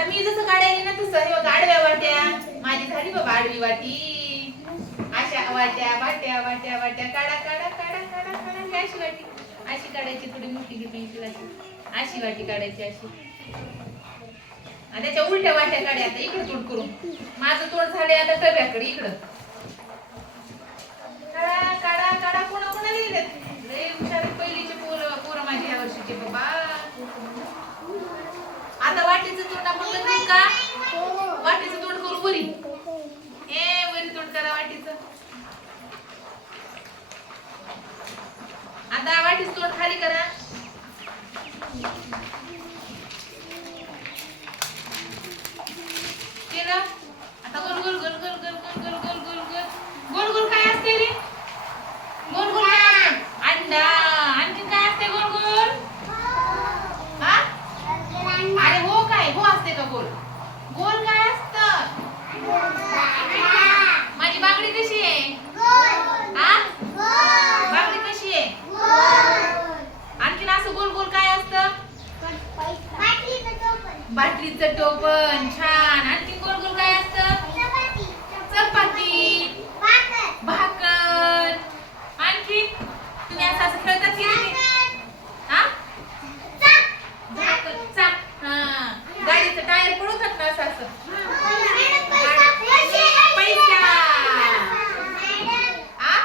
आता मी जसं काढायला ना तसं. हे आडव्या वाट्या माझी झाली बाबा आडवी वाटी. अशा वाट्या वाट्या वाट्या वाट्या. काढा काढा काढा काढा काढा. अशी वाटी. अशी काढायची थोडी मोठी घे पेन्सिल अशी. अशी वाटी काढायची अशी. आणि त्याच्या उलट्या वाट्या काढ्या आता इकडे तोड करून. माझं तोड झाले आता टब्याकडे इकडं. काढा काढा काढा. कोणा कोणा लिहिलेत लय हुशार पहिलीचे पोरं पोरं माझी ह्या वर्षीचे बाबा. वाटीचं तोंड आपण करतो का? वाटीचं तोंड करू वरी. हे वरी तोंड करा वाटीचं. आता वाटीचं तोंड खाली बाटलीचं टोपण छान. आणि गोल गोल काय असतं चपाती भाकर आणखी तुम्ही असं असं खेळतात की नाही हा भाकर चाक हा गाडीचं टायर पळवतात ना असं असं पैसा आ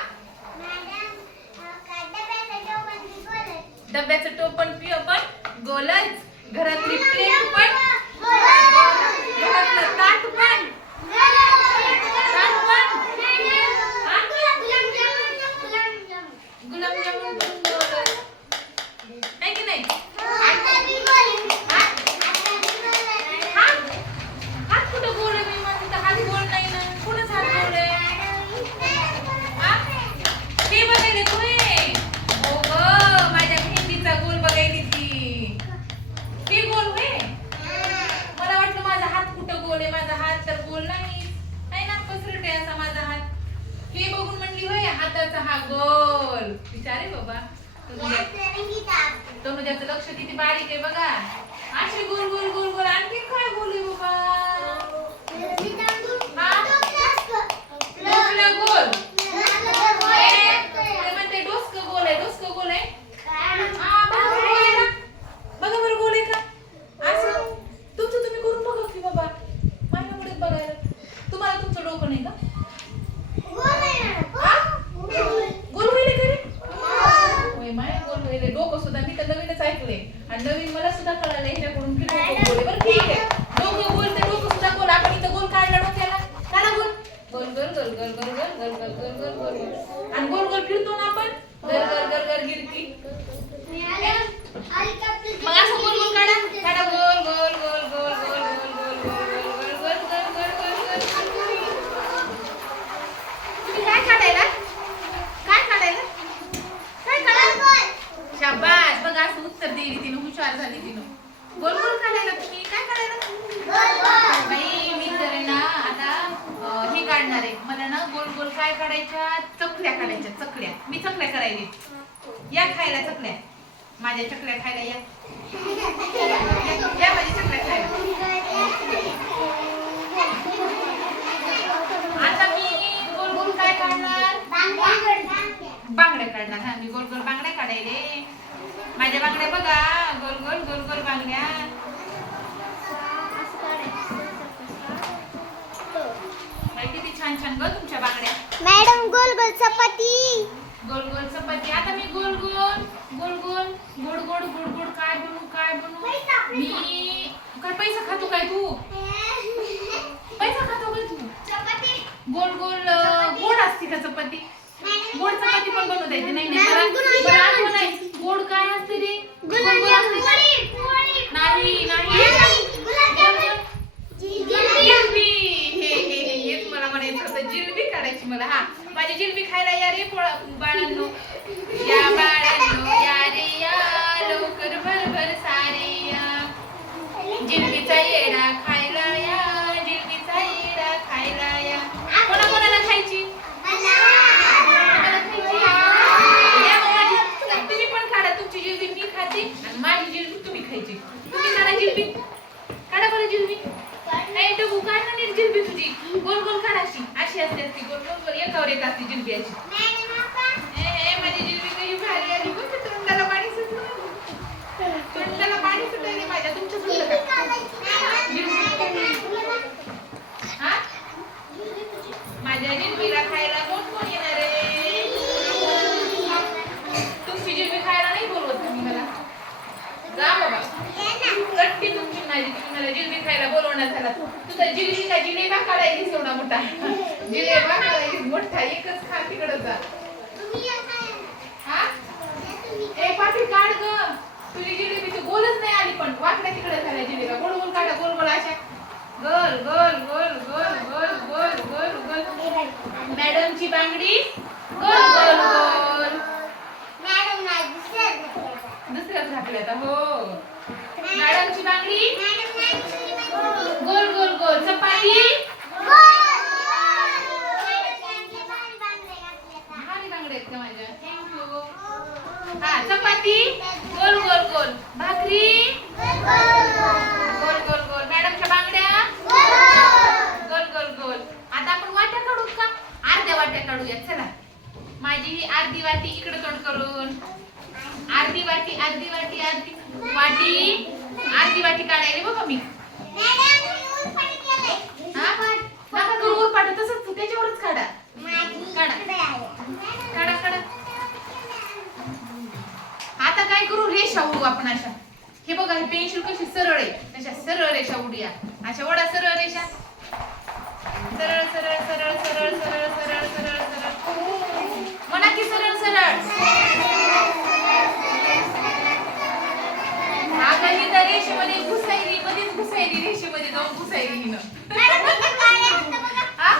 डब्याचं टोपण पिओ पण गोलच घरातली प्लेट पण घरातलं ताट पण ताट पण हा? गुलाबजामुन पण गोलच आहे की नाही हा? हा? हात कुठं गोल आहे मी माझा तर हात गोल नाही ना कुणाच हात गोल आहे हा? ते बघायले तुम्ही हो ग माझ्या मेहंदीचा गोल बघायली ती ते गोल होय मला वाटलं माझा हात कुठं गोल आहे माझा हात तर गोल नाही आहे ना पसरट आहे असा माझा हात हे बघून म्हणली होय हाताचा हा गोल. विचारे बाबा. तनुजा तनुजाचं लक्ष किती बारीक आहे बघा. असे गोल गोल गोल गोल. आणखी काय आहे बाबा? डोकला गोल ए, ते म्हणते डोसकं गोल आहे डोसकं गोल आहे हा, बघा बरं गोल आहे का? बघा बरं गोल आहे का असं तुमचं तुम्ही करून बघा की बाबा माझ्याकडे बघायला तुम्हाला तुमचं डोकं नाही का हा? गोल होईल का रे होय माय डोकं सुद्धा मी तर नवीनच ऐकले आणि नवीन मला सुद्धा कळालं ह्याच्याकडून की डोकं गोल बरं ठीक आहे डोकं बोल ते डोकं सुद्धा बोल आपण इथं गोल काढला डोक्याला काढा गोल गोल गोल गोल गोल गोल गोल गोल गोल गोल गोल गोल गोल आणि गोल गोल फिरतो ना आपण गोल गोल काय काढायच्या चकल्या काढायच्या चकल्या. मी चकल्या करायली. या खायला चकल्या. माझ्या चकल्या खायला या. या माझ्या चकल्या खायला. आता मी गोल गोल काय काढणार बांगड्या काढणार. हा मी गोल गोल बांगड्या काढायले. माझ्या बांगड्या बघा. गोल गोल गोल गोल बांगड्या. माहिती किती छान छान बघ तुमच्या बांगड्या मॅडम गोल गोल चपाती गोल गोल चपाती आता मी गोल गोल गोल गोड गोड गोड गोड काय बनवू काय बनवू? मी काय पैसा खातो काय तू? जिलबी? काढा बरं जिलबी. नाही तर काढ ना नीट जिलबी तुझी. गोल गोल काढ अशी. अशी असते असते. गोल गोल गोल एकावर एक असती जिलबी अशी. माझी जिलबी काही भारी आली बघ तोंडाला पाणी सुटलं. तोंडाला पाणी सुटलं माझ्या तुमच्या सुटलं मोठा जिलेबा काढायची मोठा एकच खा तिकडं जा. हा? ए पाठी काढ ग. तुझी जिलेबी तू गोलच नाही आली पण वाकड्या तिकडे झाल्या जिलेबा. गोल गोल काढा गोल गोल अशा. गोल गोल गोल गोल गोल गोल गोल गोल. मॅडमची बांगडी. गोल गोल गोल. दुसऱ्याच घातल्या आता हो. मॅडमची बांगडी. गोल गोल गोल. चपाती भारी बांगड्या आहेत का माझ्या थँक्यू हा चपाती? गोल गोल गोल. भाकरी? गोल गोल गोल. मॅडमच्या बांगड्या? गोल गोल गोल. आता आपण वाट्या काढू का? अर्ध्या वाट्या काढूया चला. माझी ही अर्धी वाटी इकडे तोंड करून. अर्धी वाटी अर्धी वाटी अर्धी वाटी. अर्धी वाटी काढायला बघा मी हा नका करू उरपाट तसंच त्याच्यावरच काढा काढा काढा आता काय करू रेषा उडू आपण अशा. हे बघा हे पेन्सिल कशी सरळ आहे. तशा सरळ रेषा उडूया अशा वडा सरळ रेषा. सरळ सरळ सरळ सरळ सरळ सरळ सरळ सरळ. म्हणा की सरळ सरळ. अगं ही तर रेषेमध्ये घुसायली मध्येच घुसायली रेषेमध्ये जाऊन घुसायली हिनं हा?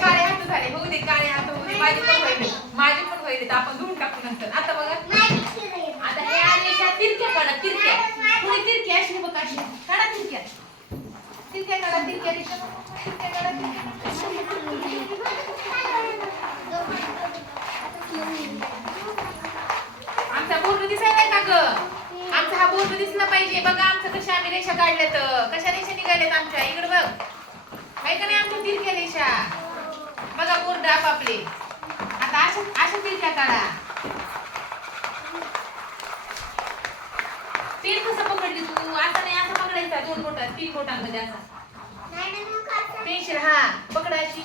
काळे हात झाले होऊ दे काळे हात होऊ दे माझे पण व्हायले माझे पण व्हायले तर आपण धुवून टाकू नंतर आता बघा आता हे रेषा तिरक्या काढा तिरक्या पुढे तिरक्या अशी बघा अशी काढा तिरक्या तिरक्या काढा तिरक्या रेषा तिरक्या काढा तिरक्या आमचा बोर्ड आमचा हा बोर्ड दिसला पाहिजे. बघा आमचं कशा आम्ही रेषा काढल्यात कशा रेषा निघाल्यात आमच्या? इकडे बघ. आहे का नाही आमच्या तिरक्या रेषा? बघा बोर्ड आपापले. आता अशा अशा तिरक्या काढा. पेन कसं पकडली तू. असं नाही असं पकडायचा. दोन बोटात तीन बोटांमध्ये असा. पेन्सिल हा. पकडा अशी.